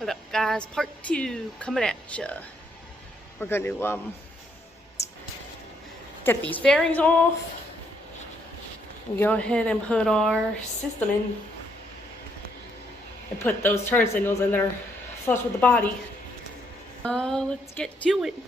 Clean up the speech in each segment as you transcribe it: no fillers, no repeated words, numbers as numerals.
What up, guys? Part 2 coming at ya. We're going to get these fairings off and go ahead and put our system in and put those turn signals in there flush with the body. Let's get to it.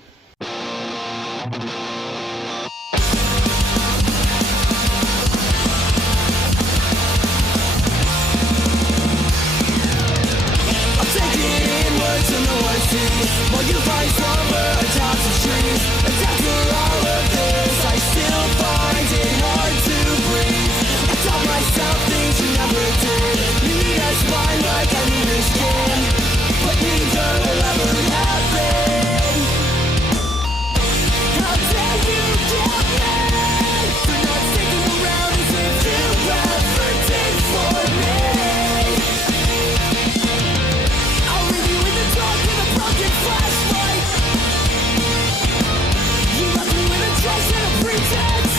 While you find slumber atop the trees, and after all of this, I still find it hard to breathe. I tell myself things you never did. You need a spine like I need a skin, but neither will ever happen. How dare you get me for not sticking around as if you ever did for me? I'll leave you in the dark with a broken flashlight. You left me with a trust and a pretense.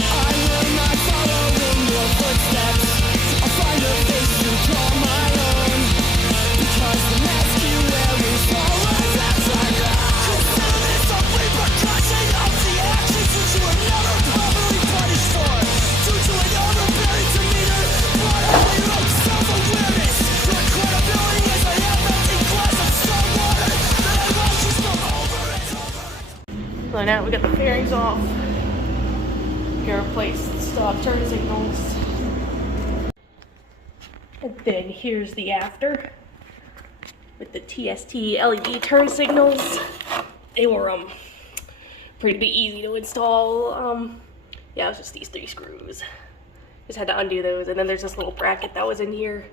I will not follow in your footsteps. I'll find a face to call my own, because the mask you wear is always outside. Consider this a repercussion of the actions which you were never properly punished for. Due to an overbearing demeanor, brought up by your own self-awareness. Your credibility as a half-empty glass of salt water that I watched you spill over and over. So now we got the fairings off. Gonna replace the stock turn signals. And then here's the after with the TST LED turn signals. They were pretty easy to install. Yeah, it was just these 3 screws. Just had to undo those, and then there's this little bracket that was in here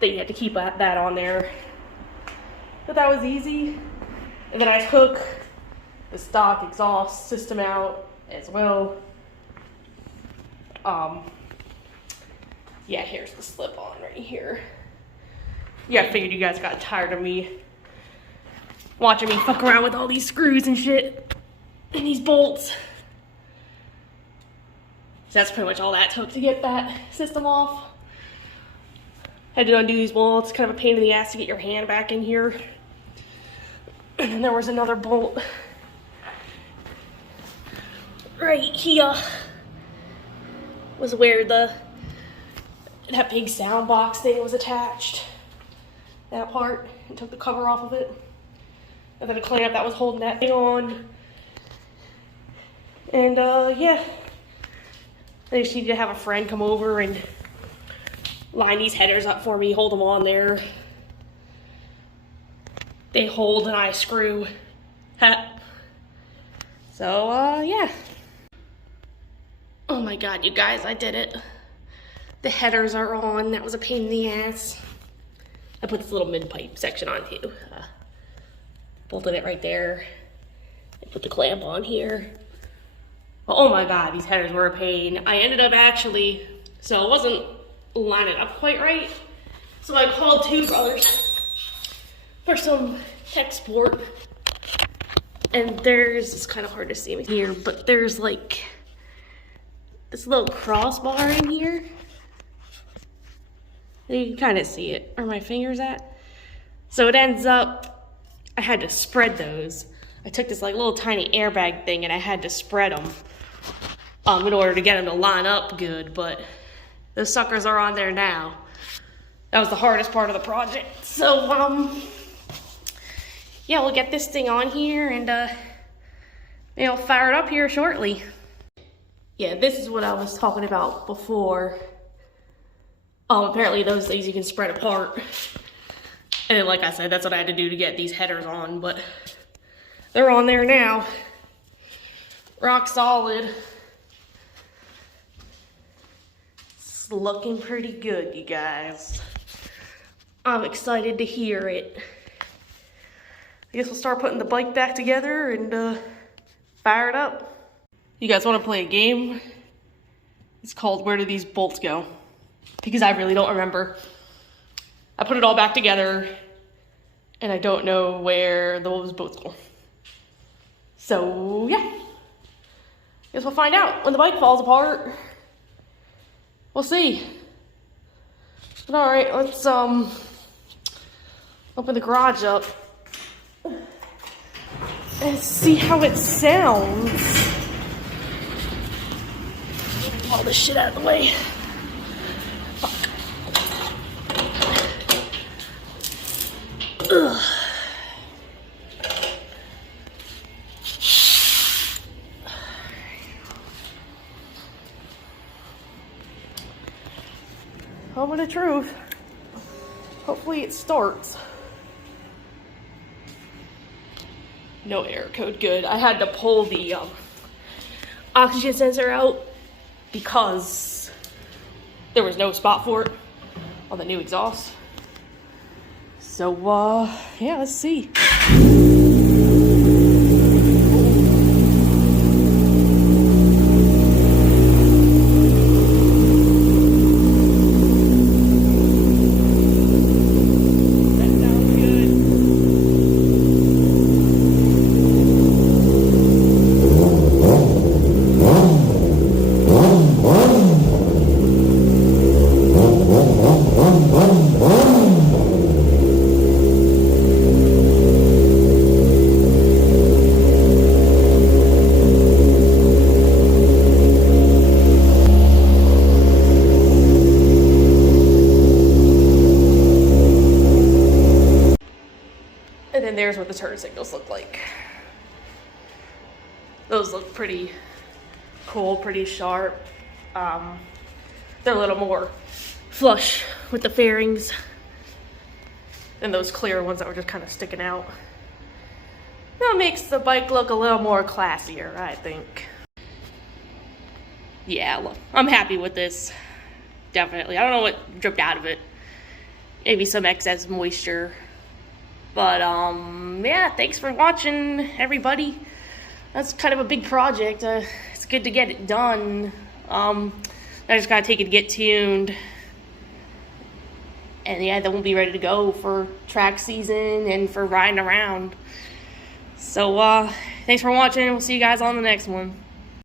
that you had to keep that on there. But that was easy. And then I took the stock exhaust system out as well. Yeah, here's the slip-on right here. Yeah, I figured you guys got tired of me watching me fuck around with all these screws and shit and these bolts. So that's pretty much all that took to get that system off. Had to undo these bolts, kind of a pain in the ass to get your hand back in here. And then there was another bolt right here. Was where that big sound box thing was attached. That part, and took the cover off of it. And then a clamp that was holding that thing on. And yeah, I just needed to have a friend come over and line these headers up for me, hold them on there. They hold and I screw. So yeah. Oh my god, you guys, I did it. The headers are on. That was a pain in the ass. I put this little mid-pipe section on too. Bolted it right there. I put the clamp on here. Oh my god, these headers were a pain. I ended up actually, so it wasn't lining up quite right. So I called two brothers for some tech support. And it's kind of hard to see here, but there's like this little crossbar in here. You can kind of see it, where my finger's at. So it ends up, I had to spread those. I took this like little tiny airbag thing and I had to spread them in order to get them to line up good, but those suckers are on there now. That was the hardest part of the project. So, yeah, we'll get this thing on here and, I'll fire it up here shortly. Yeah, this is what I was talking about before. Apparently those things you can spread apart. And like I said, that's what I had to do to get these headers on, but they're on there now. Rock solid. It's looking pretty good, you guys. I'm excited to hear it. I guess we'll start putting the bike back together and fire it up. You guys want to play a game? It's called Where Do These Bolts Go? Because I really don't remember. I put it all back together and I don't know where those bolts go. So yeah. Guess we'll find out when the bike falls apart. We'll see. But alright, let's open the garage up and see how it sounds. Get all this shit out of the way. Fuck. Ugh. Tell me the truth. Hopefully it starts. No error code, good. I had to pull the oxygen sensor out because there was no spot for it on the new exhaust. So, yeah, let's see. And then there's what the turn signals look like. Those look pretty cool, pretty sharp. They're a little more flush with the fairings than those clear ones that were just kind of sticking out. That makes the bike look a little more classier, I think. Yeah, look, I'm happy with this. Definitely. I don't know what dripped out of it. Maybe some excess moisture. But, yeah, thanks for watching, everybody. That's kind of a big project. It's good to get it done. I just gotta take it to get tuned. And, yeah, then we'll be ready to go for track season and for riding around. So, thanks for watching. We'll see you guys on the next one.